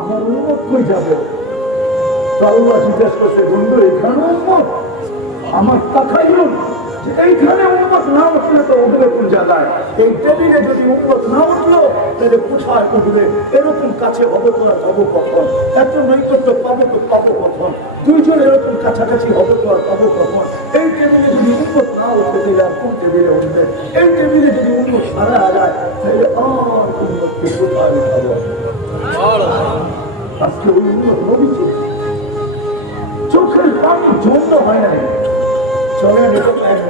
আমার উন্মত কই যাবে। আল্লাহ জিজ্ঞেস করছে, বন্ধু, এখানে উন্মত আমার তাকাইল এইখানে উন্মত না উঠলে তো উঠবে কোন জায়গায়? এই টেবিলে যদি উন্মত না উঠল, তাহলে কোথায় উঠবে? এরকম কাছে আর হব কখন? এত নৈকট্য পাবো তো পাবো কখন? দুইজন এরকম কাছাকাছি আর পাবো কখন? এই টেবিলে যদি উন্মত না উঠবে তাহলে আর কোন টেবিলে উঠবে? এই টেবিলে যদি উন্মত হারা যায়, তাহলে আর উন্মতকে কোথায় উঠাবো আজকে ওই উন্মত নবী ছিল। চোখের পানি জন্য হয় না চলে নিত এক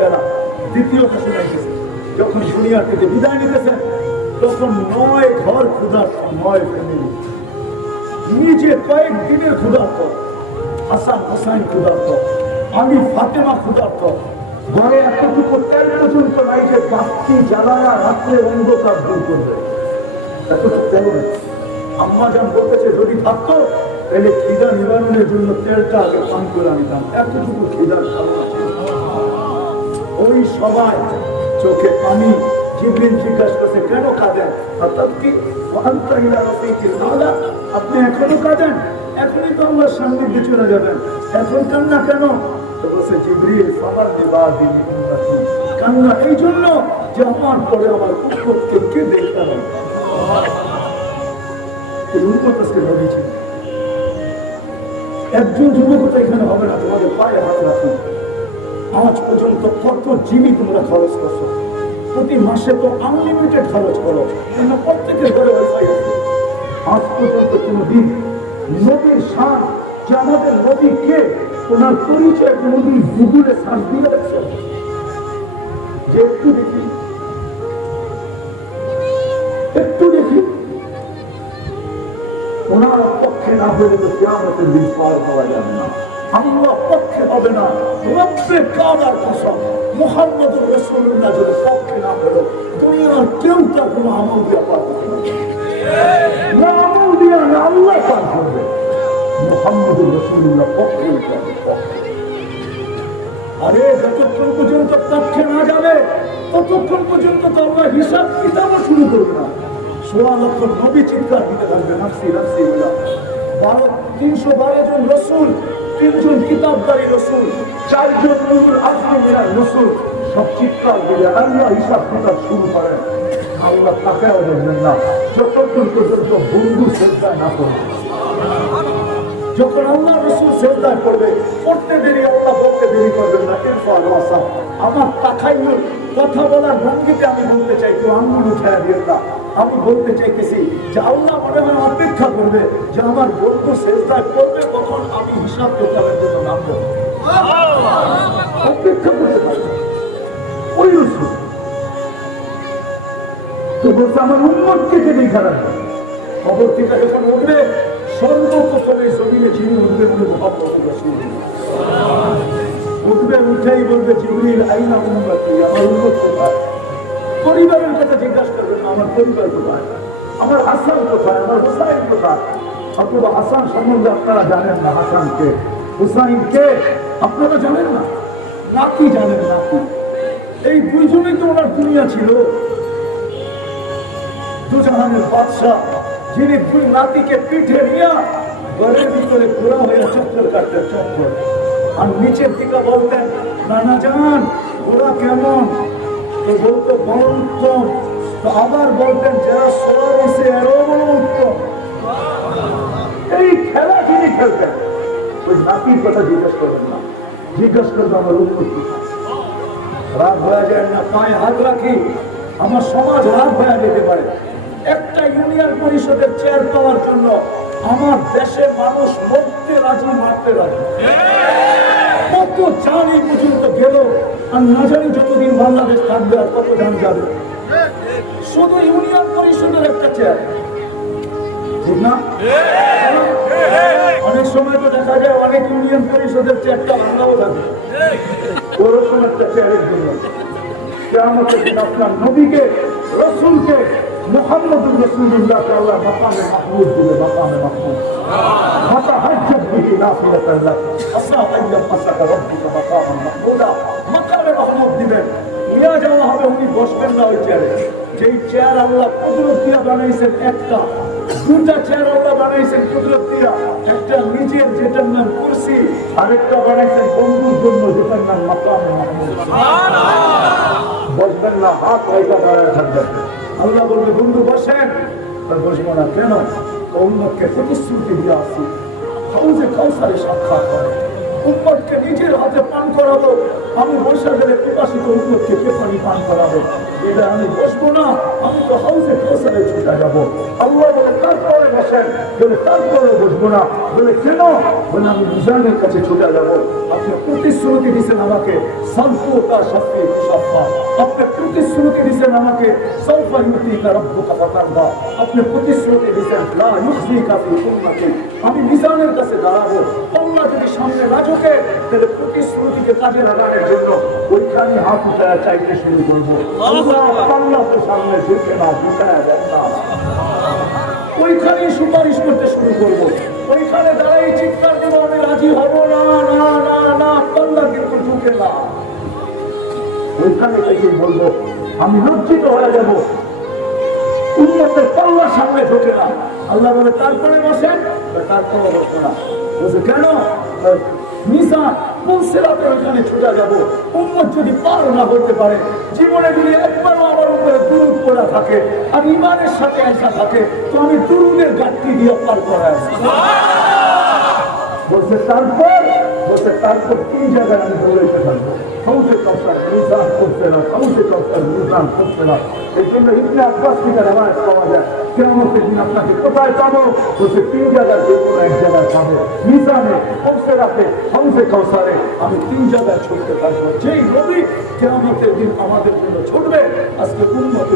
দ্বিতীয় কাছে লাগতেছে যখন দুনিয়া থেকে বিদায় নিতেছেন তখন নয় ঘর ক্ষুধার্ত নয় ফ্যামিলি নিজে কয়েক দিনের ক্ষুধার্ত, হাসান হোসাইন ক্ষুধার্ত, আমি ফাতেমা ক্ষুধার্ত ঘরে এতটুকু তেল পর্যন্ত নাই যে কাঁপতি, জ্বালায়া রাত্রে অন্ধকার দূর করবে এতটুকু তেল। আম্মা যান বলতেছে, যদি থাকতো, তাহলে খিদা নিবারণের জন্য তেলটা আগে পান করে আনিতাম। এতটুকু খিদার ওই সবাই চোখে পানি, জিবরিল জিজ্ঞাসা করছে, কেন কাঁদেন? অর্থাৎ কি আপনি এখনও কাঁদেন? এখনই তো আমার সান্নিধ্যে চলে যাবেন। এখন কান্না কেন? তো বলছে, জিবরিল সবার দিবাদি উম্মতি কান্না এই জন্য যে আমার পরে আমার উম্মতকে কে দেখতে হবে আজকে নবী ছিল একজন যুবকতা এখানে হবে না, তোমাদের পায়ে হাত রাখুন। আজ পর্যন্ত কত জিবি তোমরা খরচ করছ? প্রতি মাসে তো আনলিমিটেড খরচ করো। কেন প্রত্যেকের ঘরে ওয়াইফাই আছে। আজ পর্যন্ত কোনো দিন নদীর সার যে আমাদের নদী কে? ওনার পরিচয় নদী গুগলে সার্চ দিয়ে রাখছে যে একটু দেখি। ওনার পক্ষে না হলে তো কেয়ামতের দিন পার পাওয়া যাবে না। আল্লাহ পক্ষে হবে না। রব্বে কাবার কসম, মোহাম্মদুর রসুল্লাহ যদি পক্ষে না হলো, দুনিয়ার কেউ তার কোনো আমল দিয়া পার আল্লাহ পক্ষে। আরে, যতক্ষণ পর্যন্ত পক্ষে না যাবে, ততক্ষণ পর্যন্ত তো আমরা হিসাব কিতাবও শুরু করবে না। সোয়া লক্ষ নবী চিৎকার দিতে থাকবে, নাফসি নাফসি বারো তিনশো বারো জন রসুল, তিনজন কিতাবদারি রসুল, চারজন নূর আজমি মিরাজ রসুল। সব চিৎকার দিলে আল্লাহ হিসাব কিতাব শুরু করেন। আল্লাহ তাকেও না। যতক্ষণ পর্যন্ত বন্ধু শ্রদ্ধা না করবে যখন আল্লাহ রসুল শ্রদ্ধা করবে, পড়তে দেরি, আল্লাহ বলতে দেরি করবেন না, এরপর ওয়াসা আমার তাকাই কথা বলার ভঙ্গিতে আমি বলতে চাই, কেউ আঙ্গুল উঠায় দিয়ে না। আমি বলতে চাইতেছি যে আল্লাহ মনে হয় অপেক্ষা করবে যে আমার বন্ধু শ্রদ্ধা করবে তখন আমি হিসাব কিতাবের জন্য নামবো। অপেক্ষা করতে পারবে ওই রসুল। তো বলছে, আমার উন্মতকে দেখা রাখবে খবর থেকে যখন উঠবে সর্বপ্রথমে জমিনে চিনি উঠবে বলে মহাপ্রভু উঠবে উঠেই বলবে জিবরিল আইনা আমার উন্মত কোথায় পরিবারের কথা জিজ্ঞাসা করবেন আমার পরিবার কোথায়? আমার হাসান কোথায়? আমার হুসাইন কোথায়? অথবা হাসান সম্বন্ধে আপনারা জানেন না হাসানকে। হুসাইনকে আপনারা জানেন না? নাতি জানেন নাতি এই দুইজনেই তো ওনার দুনিয়া ছিল। দুজাহানের বাদশাহ। যিনি দুই নাতিকে পিঠে নিয়ে ঘরের ভিতরে ঘোরা হয়ে চক্কর কাটতেন চক্কর। আর নিচের দিকে বলতেন, নানা যান ওরা কেমন? তো বলতো, বড় উত্তম। তো আবার বলতেন, যারা সোয়া রয়েছে এরও বড় উত্তম। এই খেলা তিনি খেলতেন। ওই নাতির কথা জিজ্ঞেস করবেন না। জিজ্ঞেস করবে আমার উন্নতি রাগ হয়ে যায় না, পায়ে হাত রাখি। আমার সমাজ রাগ হয়ে যেতে পারে। একটা ইউনিয়ন পরিষদের চেয়ার পাওয়ার জন্য আমার দেশের মানুষ মরতে রাজি, মারতে রাজি। কত জানি পর্যন্ত গেল, আর না জানি যতদিন বাংলাদেশ থাকবে আর কত জান যাবে। শুধু ইউনিয়ন পরিষদের একটা চেয়ার ঠিক না? অনেক সময় তো দেখা যায় অনেক ইউনিয়ন পরিষদের চেয়ারটা ভাঙাও থাকে। ওরকম একটা চেয়ারের জন্য। দিন আপনার নবীকে, রসুলকে محمد رسول الله تعالى مقام محمود بن مقام محمود وتهجد به نافلة لك أصلا أن يبقسك ربك مقاما محمودا مقام محمود দিবেন। নিয়ে যাওয়া হবে উনি বসবেন না ওই চেয়ারে যেই চেয়ার আল্লাহ কুদরত দিয়া বানাইছেন একটা। দুটা চেয়ার আল্লাহ বানাইছেন কুদরত দিয়া একটা নিজের যেটার নাম কুরসি আরেকটা বানাইছেন বন্ধুর জন্য যেটার নাম মাকাম বসবেন না হাত হয়তো দাঁড়ায় থাকবেন আল্লাহ বলবে, বন্ধু, বসেন। বসবো না কেন? অন্যকে প্রতিশ্রুতি দিয়ে আসি। হাউজে কাউসারে সাক্ষাৎ করে উম্মতকে নিজের হাতে পান করাবো। আমি বসে গেলে প্রকাশিত উম্মতকে কে পানি পান করাবো। এটা আমি বসবো না, আমি তো হাউজে কাউসারে ছুটে যাব আল্লাহ বলে, তারপরে বসেন। বলে, তারপরে বসবো না। বলে, কেন? বলে, আমি মিজানের কাছে ছুটে যাব। আপনি প্রতিশ্রুতি দিচ্ছেন আমাকে সাম্পুতা শক্তি সফা আপনি প্রতিশ্রুতি দিচ্ছেন আমাকে সৌফা ইউতি ফাতারদা। আপনি প্রতিশ্রুতি দিচ্ছেন লা ইউখজিকা ফি উম্মতি আমি মিজানের কাছে দাঁড়াবো। আল্লাহ যদি সামনে না ঝোঁকে তাহলে প্রতিশ্রুতিকে কাজে লাগানোর জন্য ওইখানে হাত উঠায় চাইতে শুরু করব। সামনে ঝুঁকে না ঝুঁকায় দেন না। ওইখানে সুপারিশ করতে শুরু করব। ওইখানে দাঁড়াই চিৎকার দেবো, আমি রাজি হব না না না না আল্লাহ কিন্তু ঝুঁকে না। ওইখানে থেকে বলব, আমি লজ্জিত হয়ে যাব। উন্নতের পাল্লার সামনে ঢোকে না। আল্লাহ বলে, তারপরে বসেন তারপরে না। বলছে, কেন? ওইখানে ছুটে যাব? উন্মত যদি পার না হতে পারে, জীবনে যদি একবারও আমার উপরে দুরুদ পড়া থাকে আর ইমানের সাথে আসা থাকে, তো আমি দুরুদের গাঠটি দিয়ে পার করা বলছে, তারপর? বলছে তারপর তিন জায়গায় আমি দৌড়াইতে থাকব। সৌসে কপ্তার মিজান করছে না সৌসে কপ্তার মিজান করছে না। এই জন্য ইবনে আব্বাস থেকে রেওয়ায়ত পাওয়া যায় কেমতের দিন আপনাকে কোথায় পাবো? বলছে তিন জায়গায় যে কোনো এক জায়গায় পাবো। মিজানে কৌশে রাতে সৌসে কৌসারে আমি তিন জায়গায় ছুটতে থাকব। যেই নবী কেমতের দিন আমাদের জন্য ছুটবে আজকে উন্নত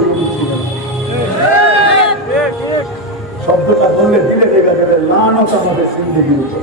শব্দটা বললে দিলে লেগে যাবে লানত আমাদের জিন্দগির উপর।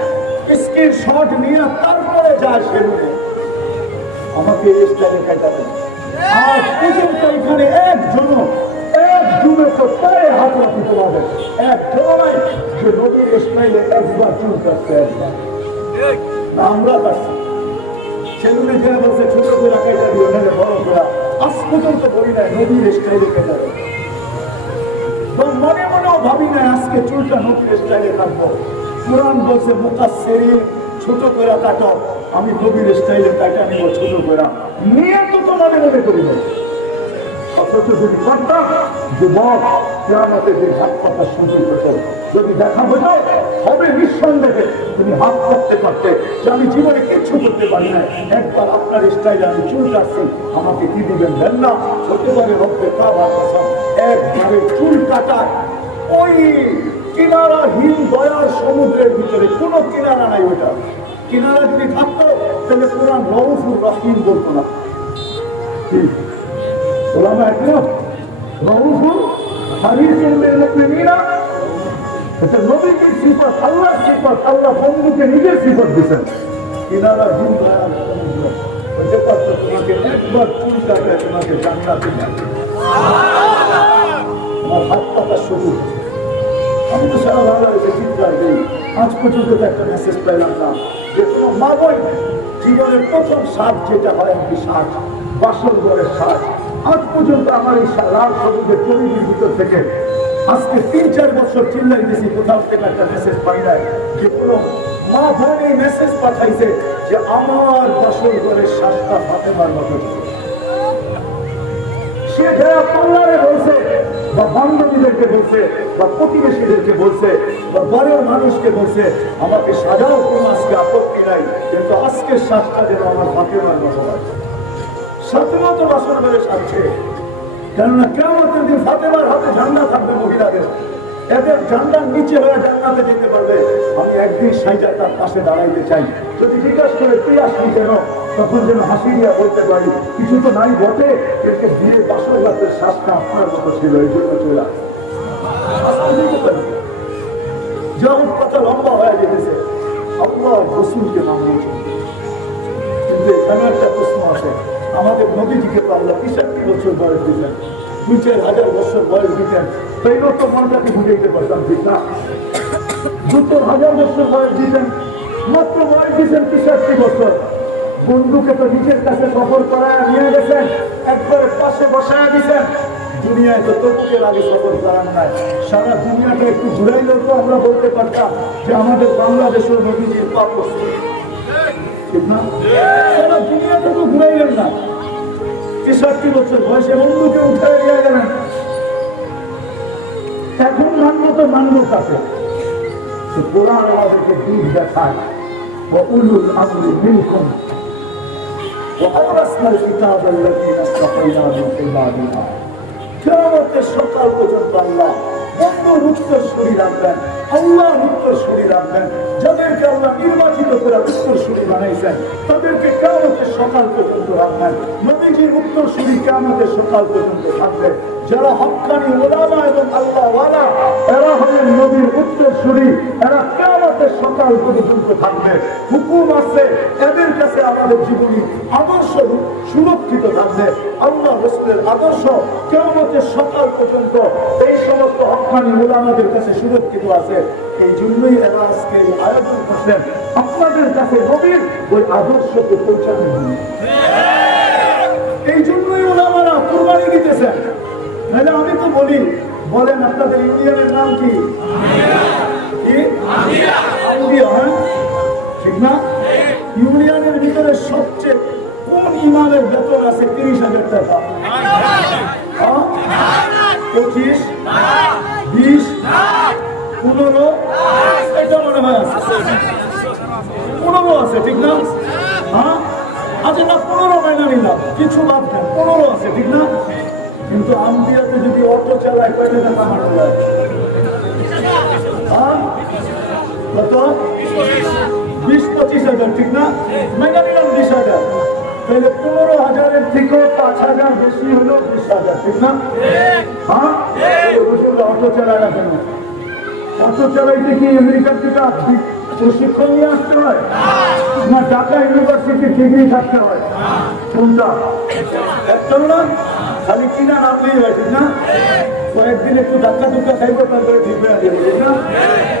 স্ক্রিন শট নিয়ে তারপরে যায় সেলুনে আমাকে স্টাইলে তো পায়ে স্টাইলে কেটাবে মনে মনেও ভাবি না আজকে চুলটা নতুন স্টাইলে কাটবো। কোরআন বলছে মুকাসেরি ছোট করে কাটো। আমি নবীর স্টাইলে কাটা নিব ছোট করে। নিয়ে তো তো মনে করি। অথচ যদি হাত কথা যদি দেখা হতো হবে নিঃসন্দেহে। তুমি হাত করতে পারতে। যে আমি জীবনে কিচ্ছু করতে পারি না একবার আপনার স্টাইলে আমি চুল কাটছি। আমাকে কি দিবেন দেন না? হতে পারে রক্তে কাবার কসম একবারে চুল কাটা ওই কিনারাহীন দয়ার সমুদ্রের ভিতরে, কোনো কিনারা নাই ওটা কিনারা যদি থাকতো, তাহলে কোরআন রউফুর রহিম বলতো না। কি? ওলামা একমত রউফুর হারিসুল মুমিনিনা, এটা নবীকে সিফত, আল্লাহর সিফত, আল্লাহ বন্ধুকে নিজের সিফত দিয়েছেন। কিনারাহীন দয়ার সমুদ্র হতে পারতো তোমাকে একবার চুল কাটে, তোমাকে জান্নাতে আমার হাত পাতা আমি তো সারা বাংলাদেশে চিৎকার দিই আজ পর্যন্ত তো একটা মেসেজ পেলাম না। যে কোনো মা বই জীবনের প্রথম সাজ যেটা হয় একটি সাজ ঘরের সাজ আজ পর্যন্ত আমার এই লাল সবুজের পরিধির ভিতর থেকে আজকে তিন, চার বছর চিল্লাই দিয়েছি কোথাও থেকে একটা মেসেজ পাই নাই। যে কোনো মা বোন এই মেসেজ পাঠাইছে যে আমার বাসন ঘরের সাজটা ফাতেমার মতো। সে যারা পাল্লারে বলছে বা বান্ধবীদেরকে বলছে, বা প্রতিবেশীদেরকে বলছে, বা ঘরের মানুষকে বলছে, আমাকে সাজাও কোনো আজকে আপত্তি নাই, কিন্তু আজকের শ্বাসটা যেন আমার ফাতেমার মতো হয়। সাথেও তো বাসন করে সাজছে। কেননা কেমন দিন ফাতেমার হাতে ঝান্ডা থাকবে মহিলাদের। এদের ঝান্ডার নিচে হয়ে জান্নাতে যেতে পারবে। আমি একদিন সাইজা তার পাশে দাঁড়াইতে চাই। যদি জিজ্ঞাসা করে, তুই আসলি কেন? তখন যেন হাসি নিয়ে বলতে পারি, কিছু তো নাই বটে, একে বিয়ে বাসর রাতের শ্বাসটা আপনার মতো ছিল, এই জন্য চলে বছর বয়স দিতেন হাজার বছর বয়স দিতেন তো ঠিক না? দু হাজার বছর বয়স দিতেন, মাত্র বয়স দিতেন পঁয়ষট্টি বছর। বন্ধুকে তো নিজের কাছে সফর করায় নিয়ে গেছেন একবার পাশে বসায় দিছেন দুনিয়ায় তো তবুকের আগে সফর করার নাই সারা দুনিয়াটা একটু ঘুরাইলেও তো আমরা বলতে পারতাম যে আমাদের বাংলাদেশের নদীজির পাপ করছে ঠিক না সারা দুনিয়াটা তো ঘুরাইলেন না তেষট্টি বছর বয়সে বন্ধুকে উঠায় দিয়ে গেলেন এখন মানব তো মানব কাছে তো কোরআন আমাদেরকে দিক দেখায় وأولو الأمر منكم وأورثنا الكتاب الذين اصطفينا من عبادنا কেয়ামতের সকাল পর্যন্ত আল্লাহ বন্ধুর উত্তর সরি রাখবেন আল্লাহ উত্তর সরি রাখবেন যাদেরকে আল্লাহ নির্বাচিত করে উত্তর সরি বানাইছেন তাদেরকে কেয়ামতের সকাল পর্যন্ত রাখবেন নবীজির উত্তর সরি কেয়ামতের সকাল পর্যন্ত থাকবে যারা হকানি ওলামা এবং আল্লাহওয়ালা, এরা হলেন নবীর উত্তর সরি এরা কেয়ামতের সকাল পর্যন্ত থাকবে। হুকুম আছে, এদের কাছে আমাদের জীবনী আদর্শ সুরক্ষিত থাকবে। আল্লাহ রসুলের আদর্শ কেয়ামতের সকাল পর্যন্ত এই সমস্ত হকানি ওলামাদের কাছে সুরক্ষিত আছে। এই জন্যই এরা আজকে আয়োজন করছেন। আপনাদের কাছে নবীর ওই আদর্শকে পৌঁছানোর জন্য। এই জন্যই বলি বলেন আপনাদের ইউনিয়নের নাম কি? হ্যাঁ? ঠিক না? ইউনিয়নের ভিতরে সবচেয়ে কোন ইমামের বেতন আছে তিরিশ হাজার টাকা? হ্যাঁ? পঁচিশ? বিশ? পনেরো? এটা মনে হয় পনেরো আছে, ঠিক না? হ্যাঁ? আচ্ছা না, পনেরো মাইনা নিলাম কিছু লাভ নেই পনেরো আছে, ঠিক না? কিন্তু আম্বিয়াতে যদি অটো চালায়, কয় টাকা কামানো যায় কত? বিশ পঁচিশ হাজার, ঠিক না? নিলাম বিশ হাজার। তাহলে পনেরো হাজারের থেকেও পাঁচ হাজার বেশি হলো বিশ হাজার, ঠিক না? হ্যাঁ অটো চালায় না কেন? অটো চালাইতে কি আমেরিকার থেকে প্রশিক্ষণ নিয়ে আসতে হয়? না ঢাকা ইউনিভার্সিটি ডিগ্রি থাকতে হয়? কোনটা? একটাও না? খালি কিনা নামলেই হয় ঠিক না? কয়েকদিন একটু ধাক্কা ধুক্কা খাইবো, তারপরে ঠিক হয়ে যাবে, ঠিক না?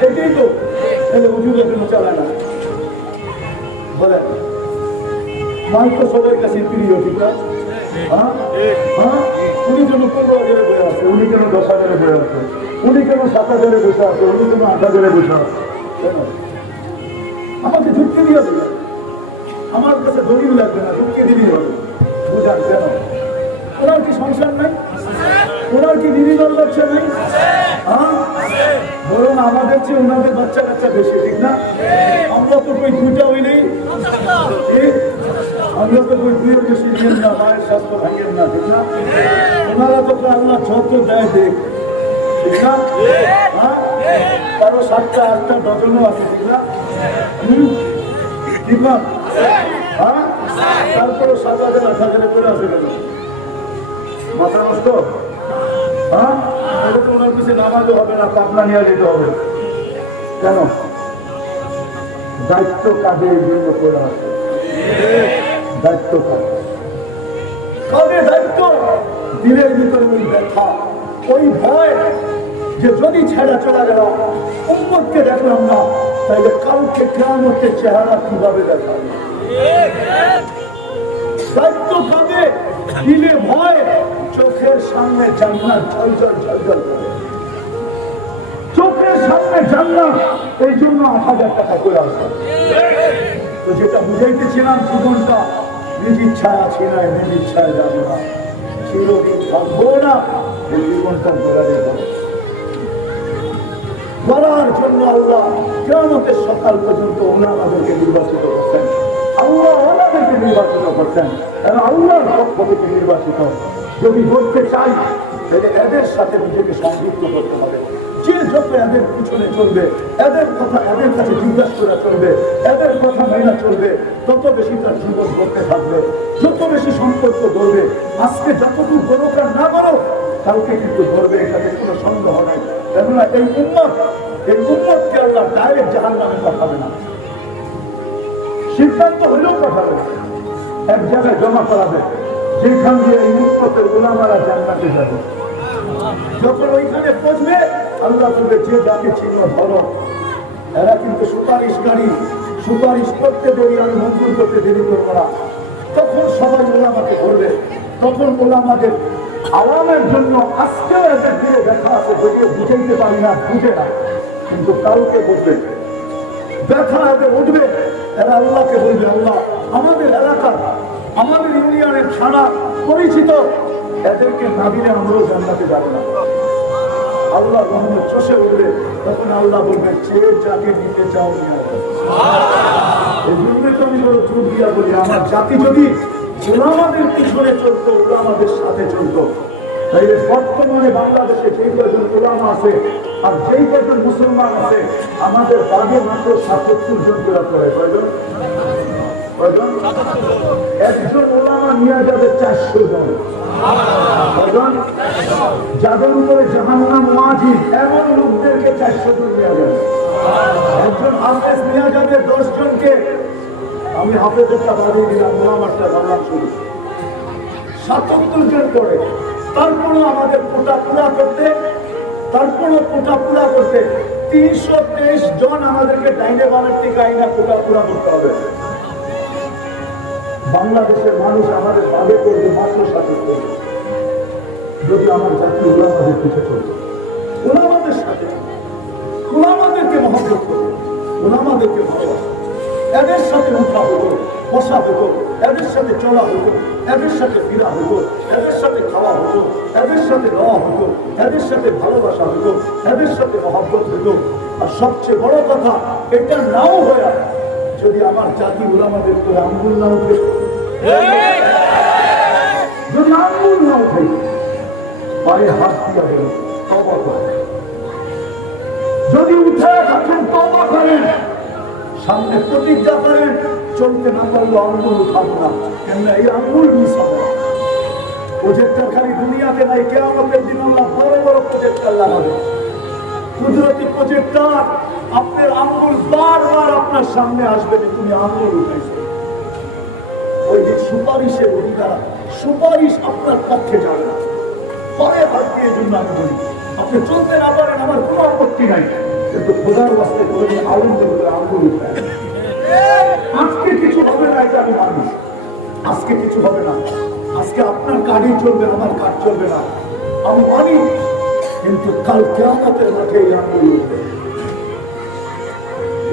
এটাই তো। তাহলে হুজুর এখনও চালায় না। বলে মাল তো সবার কাছে প্রিয়, ঠিক না? হ্যাঁ? হ্যাঁ? উনি কেন পনেরো হাজারে বয়ে আছে, উনি কেন দশ হাজারে বয়ে আছে, উনি কেন সাত হাজারে বসে আছে, উনি কেন আট হাজারে বসে আছে? আমাকে যুক্তি দিয়ে দেবে আমার কাছে দলিল লাগবে না, যুক্তি দিলেই হবে। ওনার কি সংসার নাই? ওনার কি নিরিদল বাচ্চা নাই? হ্যাঁ? বরং আমাদের চেয়ে ওনাদের বাচ্চা কাচ্চা বেশি, ঠিক না? আমরা তো কই দুইটা হই নেই। আমরা তো কই দুইয়ের বেশি দিন না, মায়ের স্বাস্থ্য ভাঙেন না, ঠিক না? ওনারা তো আল্লাহ যত দেয় দেখ, ঠিক না? হ্যাঁ? কারও সাতটা, আটটা, ডজনও আছে, ঠিক না? ঠিক না? হ্যাঁ? তারপরে সাত হাজার, আট হাজারে করে আছে। কেন মাথা নষ্ট? হ্যাঁ? তো ওনার পিছিয়ে নামাতে হবে না, পাবনা নিয়ে যেতে হবে। কেন? দায়িত্ব কাজের জন্য করে আছে। দায়িত্ব কাজ। কাজে দায়িত্ব। ওই ব্যথা, ওই ভয় যে যদি ছেড়া চলে গেল, উম্মতকে দেখলাম না তাইলে কালকে কেমতের চেহারা কীভাবে দেখাবে? দায়িত্ব কাঁদে দিলে ভয়, চোখের সামনে জান্নাত, ঝলঝল ঝলঝল করে। চোখের সামনে জান্নাত, এই জন্য আট হাজার টাকা করে আসে তো যেটা বুঝাইতেছিলাম জীবনটা, নিজ ইচ্ছায় আছি না নিজ ইচ্ছায় না। চিরদিন থাকব না, এই জীবনটা ঘোরা যাব করার জন্য আল্লাহ কেমতের সকাল পর্যন্ত ওনার আমাদেরকে নির্বাচিত নির্বাচিত করছেন। আল্লাহর পক্ষ থেকে নির্বাচিত। যদি করতে চাই তাহলে এদের সাথে নিজেকে সংযুক্ত করতে হবে। যে যত এদের পিছনে চলবে, এদের কথা এদের কাছে জিজ্ঞাসা করে চলবে, এদের কথা মেনা চলবে, তত বেশি তার জীবন করতে থাকবে, যত বেশি সম্পর্ক করবে আজকে যতটুকু গরুক আর না করো কালকে কিন্তু ধরবে এটাতে কোনো সন্দেহ নেই। কেননা এই উন্মত এই উন্মতকে আল্লাহ ডাইরেক্ট জাহান নামে পাঠাবে না। সিদ্ধান্ত হলেও পাঠাবে এক জায়গায় জমা করাবে। যেখান দিয়ে এই মুক্ততের গোলামারা জান্নাতে যাবে। যখন ওইখানে পৌঁছবে আল্লাহ বলবে, যে যাকে ছিল ধরো, এরা কিন্তু সুপারিশকারী সুপারিশ করতে দেরি, আমি মঞ্জুর করতে দেরি করব না। তখন সবাই ওলামাকে ধরবে। তখন ওলামাদের আওয়ামের জন্য আজকেও একটা দিয়ে দেখা আছে, যদিও বুঝাইতে পারি না, বুঝে না। কিন্তু কাউকে বলবে, ব্যথা এদের উঠবে। এরা আল্লাহকে বলবে, আল্লাহ আমাদের এলাকার আমাদের ইউনিয়নের থানা পরিচিত এদেরকে না দিলে আমরাও জান্নাতে যাব না। আল্লাহ রহমত চষে উঠবে তখন আল্লাহ বলবে, যে যাকে নিতে চাও আমার জাতি যদি পিছনে চলতো ওলামাদের সাথে চলতো। তাইলে বর্তমানে বাংলাদেশে যেই কজন ওলামা আছে আর যেই কজন মুসলমান আছে, আমাদের বাগে মাত্র সাতত্তর জন করে কয়জন কয়জন? একজন ওলামা নিয়ে ওয়াজিব, এমন লোকদেরকে চারশো জন নিয়ে একজন হাফেজ নিয়ে দশ জনকে। আমি হাফেজেরটা বাদিয়ে দিলাম মোহাম্মদটা বললাম শুরু সাতাত্তর জন করে। তারপরও আমাদের কোটা পুরা করতে, তারপরও কোটা পুরা করতে তিনশো তেইশ জন আমাদেরকে ডাইনে বামের থেকে আইনা কোটা পুরা করতে হবে। বাংলাদেশের মানুষ আমাদের পাবে করবে, মাত্র সাথে করবে। যদি আমার জাতি ওলামাদের পিছিয়ে চলবে ওলামাদের সাথে ওলামাদেরকে মহব্বত করবে ওলামাদেরকে ভালোবাসে এদের সাথে উঠা হতো বসা হতো এদের সাথে চলা হতো এদের সাথে ফিরা হতো এদের সাথে খাওয়া হতো এদের সাথে নেওয়া হতো এদের সাথে ভালোবাসা হতো এদের সাথে মহব্বত হতো আর সবচেয়ে বড় কথা, এটা নাও হয়ে যদি আমার জাতি ওলামাদের করে আঙ্গুল না যদি আঙ্গুল না উঠে পায়ে হাত দিয়ে গেল তবা করে যদি উঠে থাকেন তবা করেন, সামনে প্রতিজ্ঞা করেন, চলতে না পারলে আঙ্গুল উঠাবো না। কেননা এই আঙ্গুল মিস হবে। প্রজেক্টর খালি দুনিয়াতে নাই কে আমাদের দিন আল্লাহ বড় বড় প্রজেক্টর লাগাবে। কুদরতি প্রজেক্টর, আপনার আঙ্গুল বারবার আপনার সামনে আসবে তুমি আঙ্গুল উঠাইছো। সুপারিশের অধিকার, সুপারিশ আপনার পক্ষে যাবে না। পরে দিয়ে জন্য আমি বলি আপনি চলতে না পারেন, আমার কোনো আপত্তি নাই। কিন্তু খোদার বাস্তে করে আগুন করে। আঙ্গুল আজকে কিছু হবে না, এটা আমি মানি। আজকে কিছু হবে না। আজকে আপনার গাড়ি চলবে, আমার কাজ চলবে না। আমি মানি, কিন্তু কাল কেয়ামতের মাঠে এই আঙ্গুল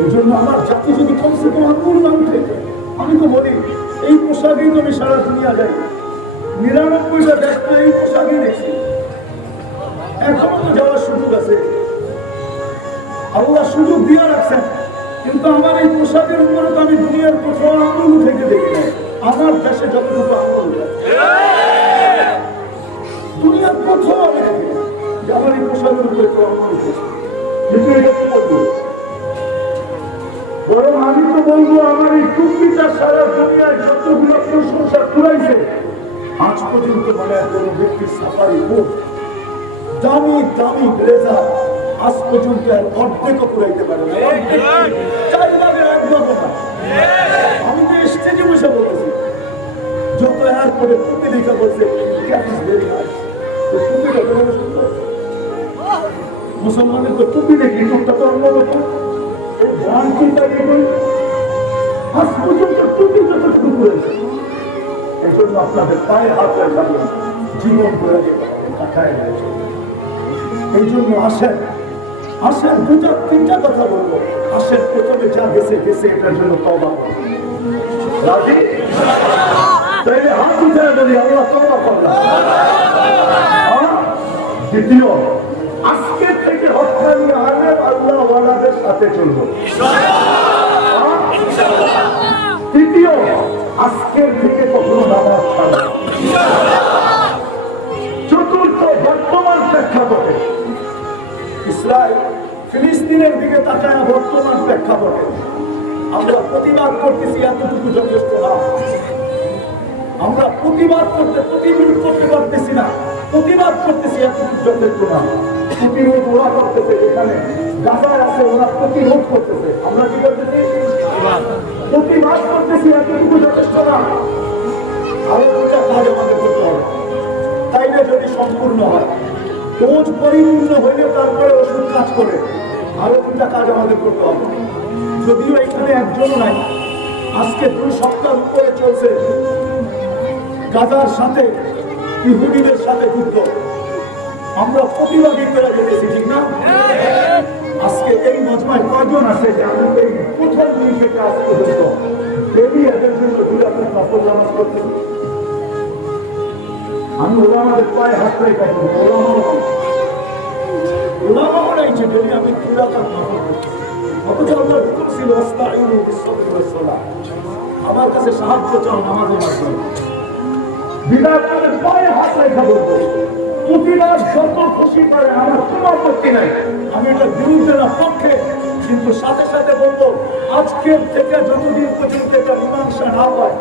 এই জন্য আমার জাতি যদি কমসে কম আঙ্গুল না উঠে, আমি তো বলি এই পোশাকেই তো আমি সারা দুনিয়া যাই। নিরানব্বইটা দেশ তো এই পোশাকে দেখছি। এখনও তো যাওয়ার সুযোগ আছে। আল্লাহ সুযোগ দিয়ে রাখছেন। কিন্তু আমার এই পোশাকের উপরে তো আমি দুনিয়ার কোথাও আঙুল থেকে দেখি আমার দেশে যতটুকু আঙুল। দুনিয়ার কোথাও আমি দেখি যে আমার এই পোশাকের উপরে কেউ আঙুল কিন্তু এটা কি বলব? বরং আমি বলব, আমার এই টুপিটা সারা দুনিয়ায় যতগুলো প্রশংসা কুড়াইছে, আজ পর্যন্ত মানে কোনো ব্যক্তির সাফারি খুব দামি দামি ব্লেজার আজ পর্যন্ত আর অর্ধেকও পুরাইতে পারে না। অর্ধেক চার ভাগের এক ভাগও না। আমি তো স্টেজে বসে বলতেছি, যত এয়ারপোর্টে দেখে বলছে মুসলমানের তো টুপি দেখি টুপটা তো অন্যরকম। এই ব্রান্ড চিন্তা কি? করি আজ পর্যন্ত যতটুকু করেছে আপনাদের পায়ে হাত রাখবেন জীবন রয়েছে। এই জন্য আসেন আসেন দুটা তিনটা কথা বলব। আসেন, প্রথমে যা গেছে গেছে, এটার জন্য তবা। রাজি? তাইলে হাত উঠে বলি তবা করলাম দ্বিতীয়, আজকে থেকে হত্যা নিয়ে আলেম আল্লাহ ওয়ালাদের সাথে চলবো। তৃতীয়, আজকের থেকে কখনো নামাজ চতুর্থ, বর্তমান প্রেক্ষাপটে। ইসরায়েল ফিলিস্তিনের দিকে তাকায় বর্তমান প্রেক্ষাপটে। আমরা প্রতিবাদ করতেছি এতটুকু যথেষ্ট না। আমরা প্রতিবাদ করতে, প্রতিরোধ করতে পারতেছি না। প্রতিবাদ করতেছি এতটুকু যথেষ্ট না। প্রতিরোধ ওরা করতেছে এখানে। গাজায় আছে, ওরা প্রতিরোধ করতেছে। আমরা কি করতেছি? প্রতিবাদ না। আরও দুটা কাজ আমাদের করতে হবে। তাইলে যদি সম্পূর্ণ হয় ডোজ পরিপূর্ণ হইলে তারপরে ওষুধ কাজ করে। আরও দুটা কাজ আমাদের করতে হবে। যদিও এখানে একজন নাই, আজকে দুই সপ্তাহ উপরে চলছে। গাজার সাথে, ইহুদিদের সাথে যুদ্ধ। আমরা প্রতিবাদী করে যেতেছি, ঠিক না? আজকে এই মজমায় কজন আছে এই প্রথম দিন থেকে আজ পর্যন্ত দেবী এদের জন্য দুই আপনার নফল নামাজ করতেছি আমি ওলামাদের পায়ে হাত রেখে ওলামা ওলামা নাই যে আমি দুই অথচ আমরা হুকুম ছিল বিসসাবরি আমার কাছে সাহায্য চাও নামাজের মাধ্যমে আপনাদের পায়ে হাত রেখা বলব। প্রতিবাদ যত খুশি করে, আমার কোনো আপত্তি নাই। আমি এটা বিরুদ্ধে না পক্ষে, কিন্তু সাথে সাথে বলব, আজকের থেকে যতদিন পর্যন্ত এটা মীমাংসা না হয়,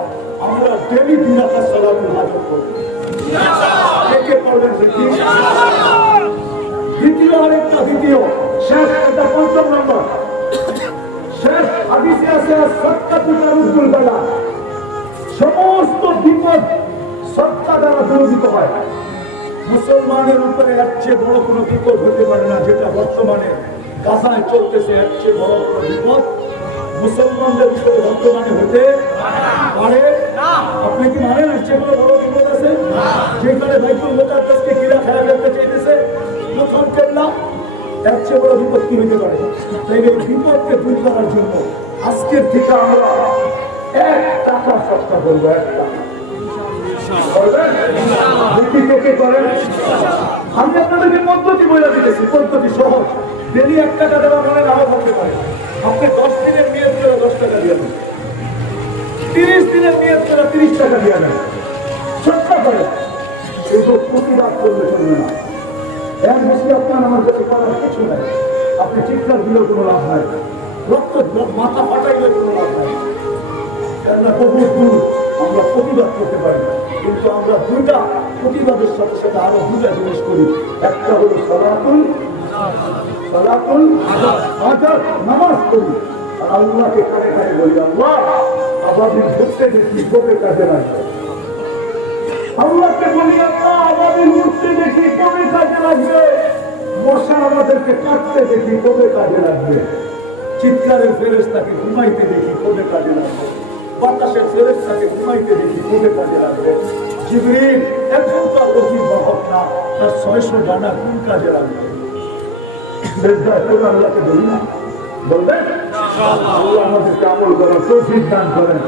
আমরা ডেলি দিনাটা সালামের হাজর করব। সমস্ত বিপদ সত্তা দ্বারা দূরীভূত হয়। মুসলমানের উপরে এর চেয়ে বড় কোনো বিপদ হতে পারে না, যেটা বর্তমানে গাজায় চলতেছে এর চেয়ে বড় কোনো বিপদ। মুসলমানদের উপরে বর্তমানে হতে পারে। আপনি কি মানেন এর চেয়ে বড় বিপদ আছে? যেখানে বাইতুল মোকাদ্দাসকে কিরা খেলা করতে চাইতেছে প্রথম কেল্লা, এর চেয়ে বড় বিপদ কি হতে পারে? তাই এই বিপদকে দূর করার জন্য আজকের থেকে আমরা এক টাকা সত্তা করব, এক টাকা। আমি আপনাদেরকে পদ্ধতি বলে দিতেছি, পদ্ধতি সহজ। ডেলি এক টাকা দেওয়া মানে নাও থাকতে পারে। আপনি দশ দিনের মেয়াদ করে দশ টাকা দিয়ে দেন। তিরিশ দিনের মেয়াদ করে তিরিশ টাকা দিয়ে দেন। চেষ্টা করেন কিন্তু প্রতিবাদ করলে চলবে না। এর বেশি আপনার আমার কাছে করার কিছু নাই। আপনি চিৎকার দিলেও কোনো লাভ নাই। রক্ত মাথা ফাটাইলে কোনো লাভ নাই। বহু দূর আমরা প্রতিবাদ করতে পারি না। কিন্তু আমরা দুইটা প্রতিবাদের সাথে সাথে আরও দুটা জিনিস করি। একটা হলো সলাতুল সলাতুল আজাদ নামাজ করি আর আল্লাহকে কানে কানে বলি, আল্লাহ আমাদের ঘুরতে দেখি কবে কাজে লাগবে আল্লাহকে বলি, আল্লাহ আমাদের উঠতে দেখি কবে কাজে লাগবে মশা আমাদেরকে কাটতে দেখি কবে কাজে লাগবে চিৎকারের ফেরেস্তাকে ঘুমাইতে দেখি কবে কাজে লাগবে বাতাসের ফেরেস্তাকে ঘুমাইতে দেখি কবে কাজে লাগবে। জিবরিল এখন তো রহিম বাহক না তার ছয়শো ডানা কোন কাজে লাগবে? আল্লাহকে বলি না। বলবেন? আল্লাহ আমাদেরকে আমল করার তৌফিক দান করেন।